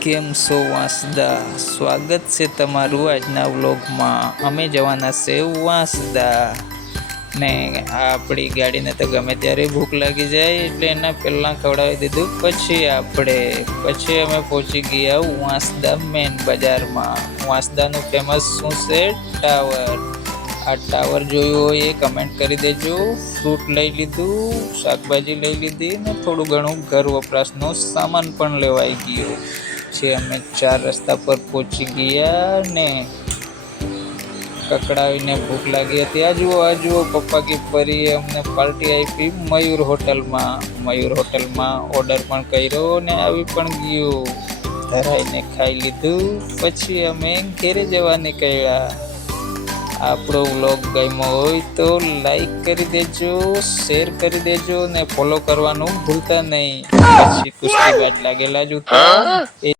કેમ છો વાંસદા? સ્વાગત છે તમારું આજના વ્લોગમાં. અમે જવાના છે વાંસદા ને આપણી ગાડીને તો ગમે ત્યારે ભૂખ લાગી જાય એટલે એના પહેલાં ખવડાવી દીધું. પછી અમે પહોંચી ગયા વાંસદા મેન બજારમાં. વાંસદાનું ફેમસ શું છે? ટાવર. આ ટાવર જોયું હોય એ કમેન્ટ કરી દેજો. ફ્રૂટ લઈ લીધું, શાકભાજી લઈ લીધી ને થોડું ઘણું ઘર વપરાશનો સામાન પણ લેવાઈ ગયો છે. અમે 4 રસ્તા પર પહોંચી ગયા ને કકડાવીને ભૂખ લાગી હતી. આ જુઓ પપ્પા કી પરી અમને પાર્ટી આપી મયુર હોટલમાં ઓર્ડર પણ કર્યો ને આવી પણ ગયું. ધરાઈને ખાઈ લીધું. પછી અમે ઘેરે જવા નીકળ્યા. આપણો વ્લોગ ગમ્યો હોય તો લાઈક કરી દેજો, શેર કરી દેજો ને ફોલો કરવાનું ભૂલતા નહીં. પછી કુસ્તી બાજ લાગેલા જ ઉતરા.